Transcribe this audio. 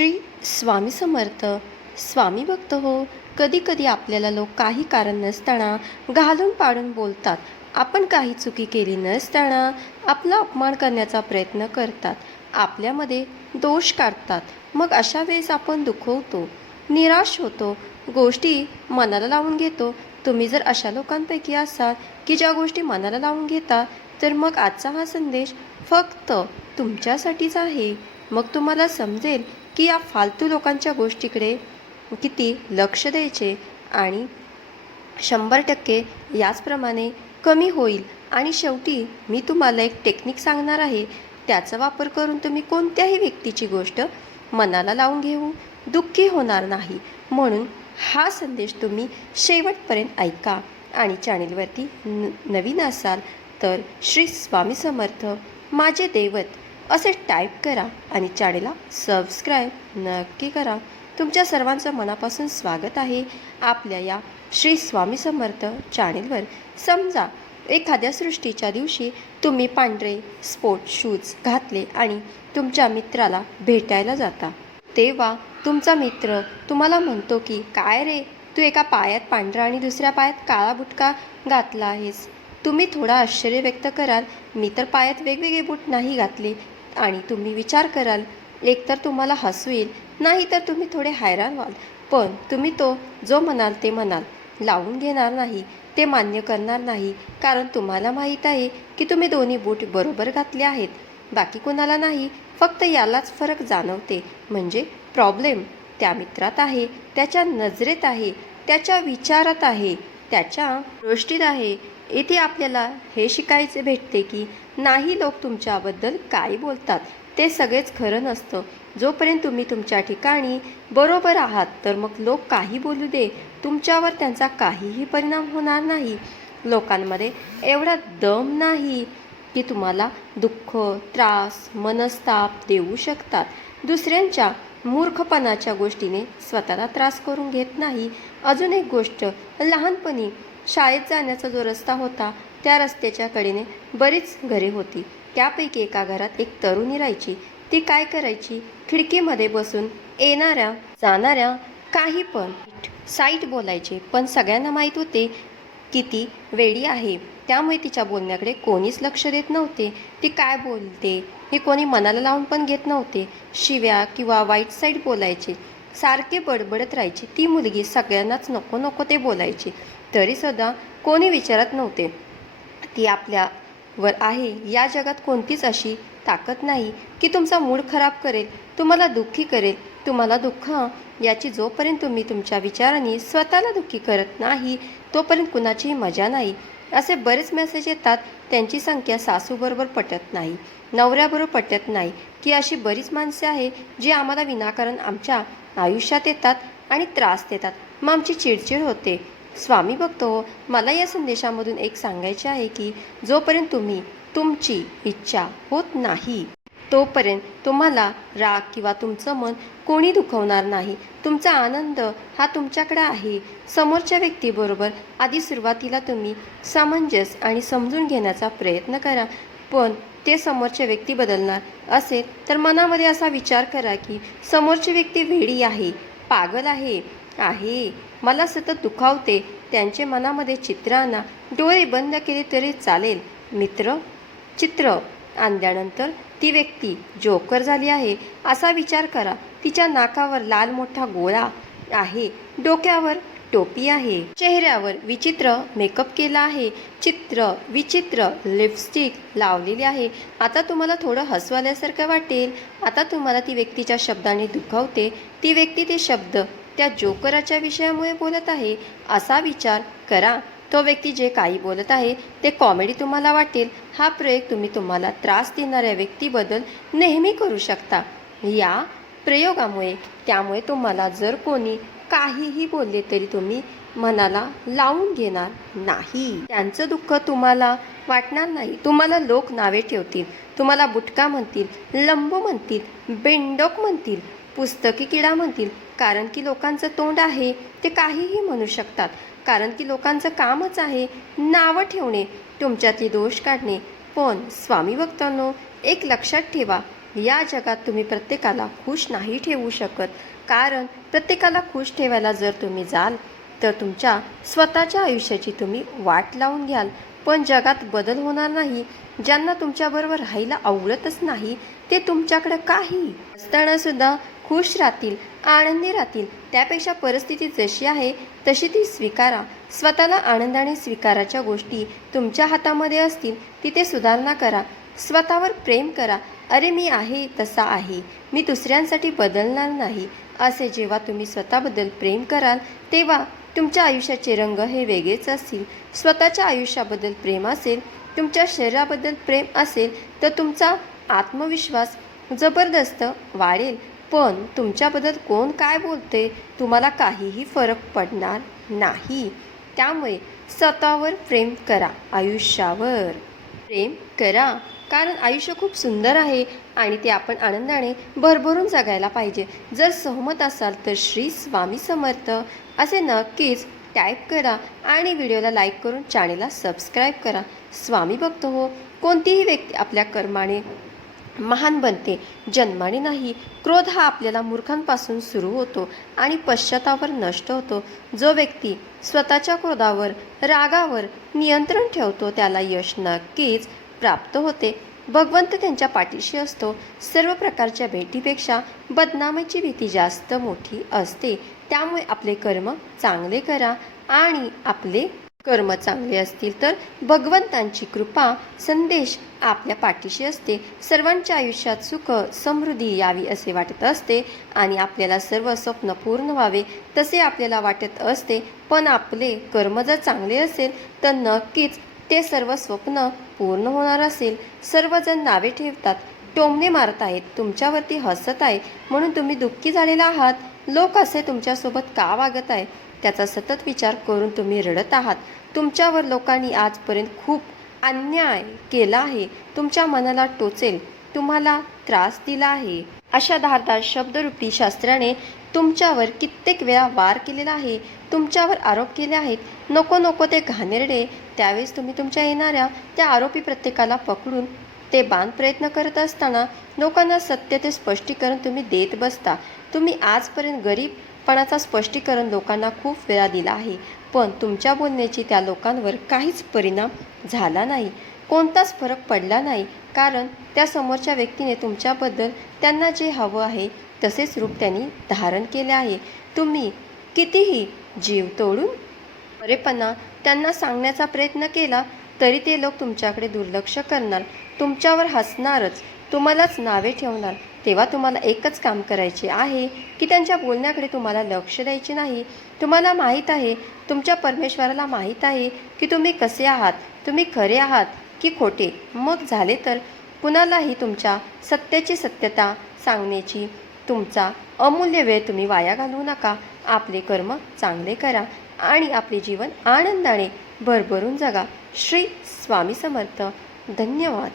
श्री स्वामी समर्थ. स्वामी भक्त हो कधी कधी आपल्याला लोक काही कारण नसताना घालून पाडून बोलतात. आपण काही चुकी केली नसताना आपला अपमान करण्याचा प्रयत्न करतात. आपल्यामध्ये दोष काढतात. मग अशा वेळेस आपण दुखवतो निराश होतो गोष्टी मनाला लावून घेतो. तुम्ही जर अशा लोकांपैकी असाल की ज्या गोष्टी मनाला लावून घेता तर मग आजचा हा संदेश फक्त तुमच्यासाठीच आहे. मग तुम्हाला समजेल की या फालतू लोकांच्या गोष्टीकडे किती लक्ष द्यायचे आणि शंभर टक्के याचप्रमाणे कमी होईल. आणि शेवटी मी तुम्हाला एक टेक्निक सांगणार आहे. त्याचा वापर करून तुम्ही कोणत्याही व्यक्तीची गोष्ट मनाला लावून घेऊ. दुःखी होणार नाही. म्हणून हा संदेश तुम्ही शेवटपर्यंत ऐका आणि चॅनेलवरती न नवीन असाल तर श्री स्वामी समर्थ माझे दैवत. असे टाईप करा आणि चॅनेलला सबस्क्राईब नक्की करा. तुमच्या सर्वांचं मनापासून स्वागत आहे. आपल्या या श्री स्वामी समर्थ चॅनेलवर समजा एखाद्या सृष्टीच्या दिवशी तुम्ही पांढरे स्पोर्ट शूज घातले आणि तुमच्या मित्राला भेटायला जाता. तेव्हा तुमचा मित्र तुम्हाला म्हणतो की काय रे तू एका पायात पांढरा आणि दुसऱ्या पायात काळा बुटका घातला आहेस. तुम्ही थोडा आश्चर्य व्यक्त कराल. मी तर पायात वेगवेगळे बूट नाही घातले. आणि तुम्ही विचार कराल एकतर तुम्हाला हसू येईल नाही तर तुम्ही थोडे हैराण व्हाल. पण तुम्ही तो जो म्हणाल ते म्हणाल. लावून घेणार नाही ते मान्य करणार नाही कारण तुम्हाला माहीत आहे की तुम्ही दोन्ही बूट बरोबर घातले आहेत. बाकी कोणाला नाही फक्त यालाच फरक जाणवते. म्हणजे प्रॉब्लेम त्या मित्रात आहे त्याच्या नजरेत आहे त्याच्या विचारात आहे त्याच्या दृष्टीत आहे. येथे आपल्याला हे शिकायचे भेटते की नाही लोक तुमच्याबद्दल काय बोलतात? ते सगळेच खरं नसतं. जोपर्यंत तुम्ही तुमच्या ठिकाणी बरोबर आहात तर मग लोक काही बोलू दे. तुमच्यावर त्यांचा काहीही परिणाम होणार नाही. लोकांमध्ये एवढा दम नाही की तुम्हाला दुःख त्रास मनस्ताप देऊ शकतात. दुसऱ्यांच्या मूर्खपणाच्या गोष्टीने स्वतःला त्रास करून घेत नाही. अजून एक गोष्ट लहानपणी शाळेत जाण्याचा जो रस्ता होता त्या रस्त्याच्या कडेने बरीच घरे होती. त्यापैकी एका घरात एक तरुणी राहायची. ती काय करायची? खिडकीमध्ये बसून येणाऱ्या जाणाऱ्या काही पण साईट बोलायचे. पण सगळ्यांना माहीत होते की ती वेडी आहे. त्यामुळे तिच्या बोलण्याकडे कोणीच लक्ष देत नव्हते. ती काय बोलते? हे कोणी मनाला लावून पण घेत नव्हते. शिव्या किंवा वाईट साईड बोलायचे. सारखे बडबडत राहायचे. ती मुलगी सगळ्यांनाच नको नको ते बोलायची. तरीसुद्धा कोणी विचारत नव्हते. ती आपल्यावर आहे या जगात कोणतीच अशी ताकद नाही की तुमचा मूड खराब करेल तुम्हाला दुःखी करेल. तुम्हाला दुःख याची जोपर्यंत तुम्ही तुमच्या विचारांनी स्वतःला दुःखी करत नाही तोपर्यंत कुणाचीही मजा नाही. असे बरेच मेसेज येतात त्यांची संख्या सासूबरोबर पटत नाही नवऱ्याबरोबर पटत नाही की अशी बरीच माणसे आहे जी आम्हाला विनाकारण आमच्या आयुष्यात येतात आणि त्रास देतात. मग आमची चिडचिड होते. स्वामी बघतो मला या संदेशामधून एक सांगायचे आहे की जोपर्यंत तुम्ही तुमची इच्छा होत नाही तोपर्यंत तुम्हाला राग किंवा तुमचं मन कोणी दुखवणार नाही. तुमचा आनंद हा तुमच्याकडे आहे. समोरच्या व्यक्तीबरोबर आधी सुरुवातीला तुम्ही सामंजस्य आणि समजून घेण्याचा प्रयत्न करा पण ते समोरच्या व्यक्ती बदलणार असेल तर मनामध्ये असा विचार करा की समोरची व्यक्ती वेडी आहे पागल आहे आहे. मला सतत दुखावते. त्यांचे मनामध्ये चित्र आणा. डोळे बंद केले तरी चालेल. मित्र? चित्र. आणल्यानंतर ती व्यक्ती जोकर झाली आहे. असा विचार करा. तिच्या नाकावर लाल मोठा गोळा आहे. डोक्यावर टोपी आहे. चेहऱ्यावर विचित्र मेकअप केला आहे. चित्र विचित्र लिपस्टिक लावलेली आहे. आता तुम्हाला थोडं हसवाल्यासारखं वाटेल. आता तुम्हाला ती व्यक्तीच्या शब्दाने दुखावते. ती व्यक्ती ते शब्द त्या जोकराच्या विषयामुळे बोलत आहे असा विचार करा. तो व्यक्ती जे काही बोलत आहे ते कॉमेडी तुम्हाला वाटेल. हा प्रयोग तुम्ही तुम्हाला त्रास देणाऱ्या व्यक्तीबद्दल नेहमी करू शकता. या प्रयोगामुळे त्यामुळे तुम्हाला जर कोणी काहीही बोलले तरी तुम्ही मनाला लावून घेणार नाही. त्यांचं दुःख तुम्हाला वाटणार नाही. तुम्हाला लोक नावे ठेवतील. तुम्हाला बुटका म्हणतील लंबू म्हणतील बेंडोक म्हणतील पुस्तकी किडा म्हणतील कारण की लोकांचं तोंड आहे ते काहीही म्हणू शकतात. कारण की लोकांचं कामच आहे नावं ठेवणे तुमच्यातले दोष काढणे. पण स्वामी भक्तांनो एक लक्षात ठेवा या जगात तुम्ही प्रत्येकाला खुश नाही ठेवू शकत. कारण प्रत्येकाला खुश ठेवायला जर तुम्ही जाल तर तुमच्या स्वतःच्या आयुष्याची तुम्ही वाट लावून घ्याल. पण जगात बदल होणार नाही. ज्यांना तुमच्याबरोबर राहायला आवडतच नाही ते तुमच्याकडं काही असताना सुद्धा खुश राहतील आनंदी राहतील. त्यापेक्षा परिस्थिती जशी आहे तशी ती स्वीकारा. स्वतःला आनंदाने स्वीकाराच्या गोष्टी तुमच्या हातामध्ये असतील तिथे सुधारणा करा. स्वतःवर प्रेम करा. अरे मी आहे तसा आहे. मी दुसऱ्यांसाठी बदलणार नाही. असे जेव्हा तुम्ही स्वतःबद्दल प्रेम कराल तेव्हा तुमच्या आयुष्याचे रंग हे वेगळेच असतील स्वतःच्या आयुष्याबद्दल प्रेम असेल तुमच्या शरीराबद्दल प्रेम असेल तर तुमचा आत्मविश्वास जबरदस्त वाढेल. पण तुमच्याबद्दल कोण काय बोलते तुम्हाला काहीही फरक पडणार नाही. त्यामुळे स्वतःवर प्रेम करा आयुष्यावर प्रेम करा. कारण आयुष्य खूप सुंदर आहे आणि ते आपण आनंदाने भरभरून जगायला पाहिजे. जर सहमत असाल तर श्री स्वामी समर्थ असे नक्कीच टाईप करा आणि व्हिडिओला लाईक करून चॅनेलला सबस्क्राईब करा. स्वामी भक्त हो कोणतीही व्यक्ती आपल्या कर्माने महान बनते जन्माने नाही क्रोध हा आपल्याला मूर्खांपासून सुरू होतो आणि पश्चातावर नष्ट होतो. जो व्यक्ती स्वतःच्या क्रोधावर रागावर नियंत्रण ठेवतो त्याला यश नक्कीच प्राप्त होते. भगवंत त्यांच्या पाठीशी असतो. सर्व प्रकारच्या भेटीपेक्षा बदनामीची भीती जास्त मोठी असते. त्यामुळे आपले कर्म चांगले करा आणि आपले कर्म चांगले असतील तर भगवंतांची कृपा संदेश आपल्या पाठीशी असते. सर्वांच्या आयुष्यात सुख समृद्धी यावी असे वाटत असते आणि आपल्याला सर्व स्वप्न पूर्ण व्हावे तसे आपल्याला वाटत असते. पण आपले कर्म जर चांगले असेल तर नक्कीच ते सर्व स्वप्न पूर्ण होणार असेल. सर्वजण नावे ठेवतात. टोमणे मारत आहेत. तुमच्यावरती हसत आहेत म्हणून तुम्ही दुःखी झालेला आहात. लोक असे तुमच्यासोबत का वागत आहे? त्याचा सतत विचार करून तुम्ही रडत आहात. तुमच्यावर लोकांनी आजपर्यंत खूप अन्याय केला आहे. तुमच्या मनाला टोचेल. तुम्हाला त्रास दिला आहे. अशा धारदार शब्दरूपी शास्त्राने तुमच्यावर कित्येक वेळा वार केलेला आहे. तुमच्यावर आरोप केले आहेत. नको नको ते घाणेरडे त्यावेळेस तुम्ही तुमच्या येणाऱ्या त्या आरोपी प्रत्येकाला पकडून ते बाण प्रयत्न करत असताना लोकांना सत्य ते स्पष्टीकरण तुम्ही देत बसता. तुम्ही आजपर्यंत गरीबपणाचा स्पष्टीकरण लोकांना खूप वेळा दिला आहे. पण तुमच्या बोलण्याची त्या लोकांवर काहीच परिणाम झाला नाही. कोणताच फरक पडला नाही. कारण त्या समोरच्या व्यक्तीने तुमच्याबद्दल त्यांना जे हवं आहे तसेच रूप त्यांनी धारण केले आहे. तुम्ही कितीही जीव तोडून बरेपणा त्यांना सांगण्याचा प्रयत्न केला तरी ते लोक तुमच्याकडे दुर्लक्ष करणार. तुमच्यावर हसणारच. तुम्हालाच नावे ठेवणार. तेव्हा तुम्हाला एकच काम करायचे आहे की त्यांच्या बोलण्याकडे तुम्हाला लक्ष द्यायचे नाही. तुम्हाला माहीत आहे तुमच्या परमेश्वराला माहीत आहे की तुम्ही कसे आहात तुम्ही खरे आहात की खोटे. मग झाले तर कुणालाही तुमच्या सत्याची सत्यता सांगण्याची तुमचा अमूल्य वेळ तुम्ही वाया घालवू नका. आपले कर्म चांगले करा. आणि आपले जीवन आनंदाने भरभरून जगा. श्री स्वामी समर्थ. धन्यवाद.